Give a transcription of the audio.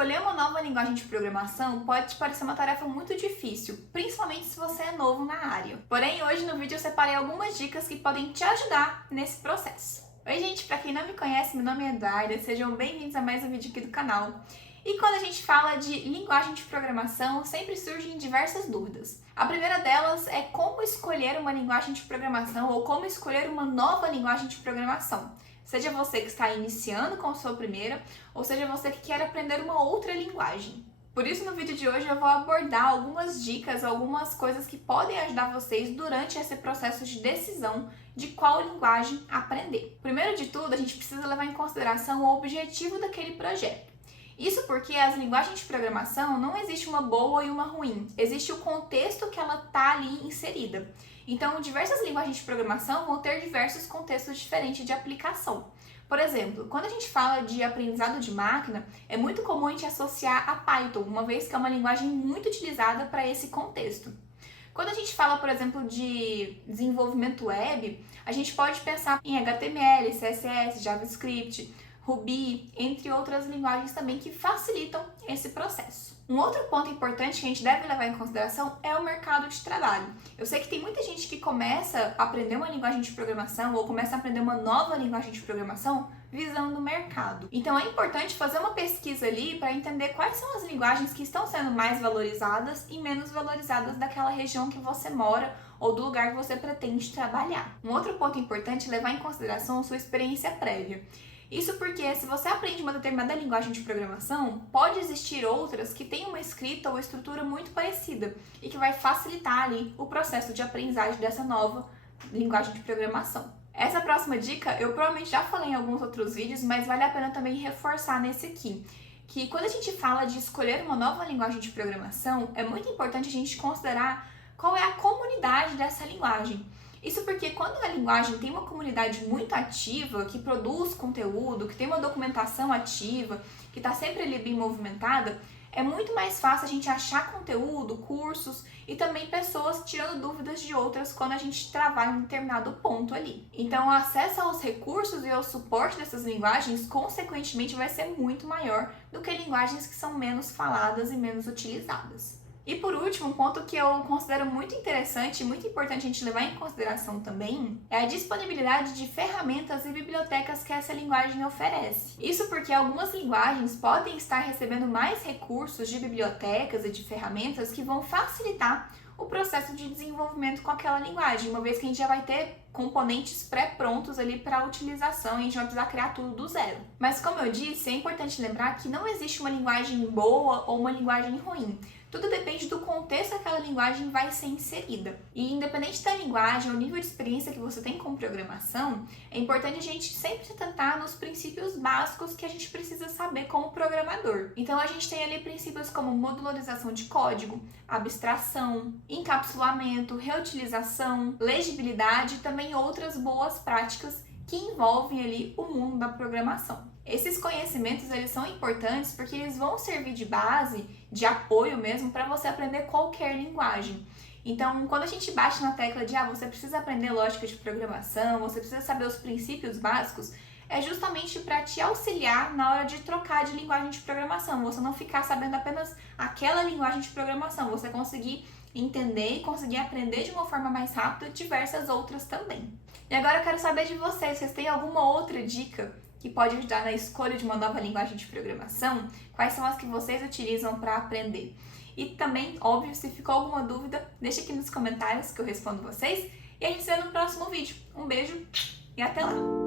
Escolher uma nova linguagem de programação pode te parecer uma tarefa muito difícil, principalmente se você é novo na área. Porém, hoje no vídeo eu separei algumas dicas que podem te ajudar nesse processo. Oi gente, para quem não me conhece, meu nome é Eduarda, sejam bem-vindos a mais um vídeo aqui do canal. E quando a gente fala de linguagem de programação, sempre surgem diversas dúvidas. A primeira delas é como escolher uma linguagem de programação ou como escolher uma nova linguagem de programação. Seja você que está iniciando com a sua primeira, ou seja você que quer aprender uma outra linguagem. Por isso, no vídeo de hoje eu vou abordar algumas dicas, algumas coisas que podem ajudar vocês durante esse processo de decisão de qual linguagem aprender. Primeiro de tudo, a gente precisa levar em consideração o objetivo daquele projeto. Isso porque as linguagens de programação não existe uma boa e uma ruim, existe o contexto que ela está ali inserida. Então, diversas linguagens de programação vão ter diversos contextos diferentes de aplicação. Por exemplo, quando a gente fala de aprendizado de máquina, é muito comum a gente associar a Python, uma vez que é uma linguagem muito utilizada para esse contexto. Quando a gente fala, por exemplo, de desenvolvimento web, a gente pode pensar em HTML, CSS, JavaScript, Ruby, entre outras linguagens também que facilitam esse processo. Um outro ponto importante que a gente deve levar em consideração é o mercado de trabalho. Eu sei que tem muita gente que começa a aprender uma linguagem de programação ou começa a aprender uma nova linguagem de programação visando o mercado. Então é importante fazer uma pesquisa ali para entender quais são as linguagens que estão sendo mais valorizadas e menos valorizadas daquela região que você mora ou do lugar que você pretende trabalhar. Um outro ponto importante é levar em consideração a sua experiência prévia. Isso porque se você aprende uma determinada linguagem de programação, pode existir outras que têm uma escrita ou estrutura muito parecida e que vai facilitar ali o processo de aprendizagem dessa nova linguagem de programação. Essa próxima dica eu provavelmente já falei em alguns outros vídeos, mas vale a pena também reforçar nesse aqui. Que quando a gente fala de escolher uma nova linguagem de programação, é muito importante a gente considerar qual é a comunidade dessa linguagem. Isso porque quando a linguagem tem uma comunidade muito ativa, que produz conteúdo, que tem uma documentação ativa, que está sempre ali bem movimentada, é muito mais fácil a gente achar conteúdo, cursos e também pessoas tirando dúvidas de outras quando a gente trabalha em um determinado ponto ali. Então, o acesso aos recursos e ao suporte dessas linguagens, consequentemente, vai ser muito maior do que linguagens que são menos faladas e menos utilizadas. E por último, um ponto que eu considero muito interessante e muito importante a gente levar em consideração também é a disponibilidade de ferramentas e bibliotecas que essa linguagem oferece. Isso porque algumas linguagens podem estar recebendo mais recursos de bibliotecas e de ferramentas que vão facilitar o processo de desenvolvimento com aquela linguagem, uma vez que a gente já vai ter componentes pré-prontos ali para utilização e a gente vai precisar criar tudo do zero. Mas como eu disse, é importante lembrar que não existe uma linguagem boa ou uma linguagem ruim. Tudo depende do contexto que aquela linguagem vai ser inserida. E independente da linguagem ou nível de experiência que você tem com programação, é importante a gente sempre se atentar nos princípios básicos que a gente precisa saber como programador. Então a gente tem ali princípios como modularização de código, abstração, encapsulamento, reutilização, legibilidade e também outras boas práticas que envolvem ali o mundo da programação. Esses conhecimentos eles são importantes porque eles vão servir de base, de apoio mesmo, para você aprender qualquer linguagem. Então, quando a gente bate na tecla de você precisa aprender lógica de programação, você precisa saber os princípios básicos, é justamente para te auxiliar na hora de trocar de linguagem de programação. Você não ficar sabendo apenas aquela linguagem de programação, você conseguir entender e conseguir aprender de uma forma mais rápida diversas outras também. E agora eu quero saber de vocês têm alguma outra dica que pode ajudar na escolha de uma nova linguagem de programação? Quais são as que vocês utilizam para aprender? E também, óbvio, se ficou alguma dúvida, deixa aqui nos comentários que eu respondo vocês. E a gente se vê no próximo vídeo. Um beijo e até lá!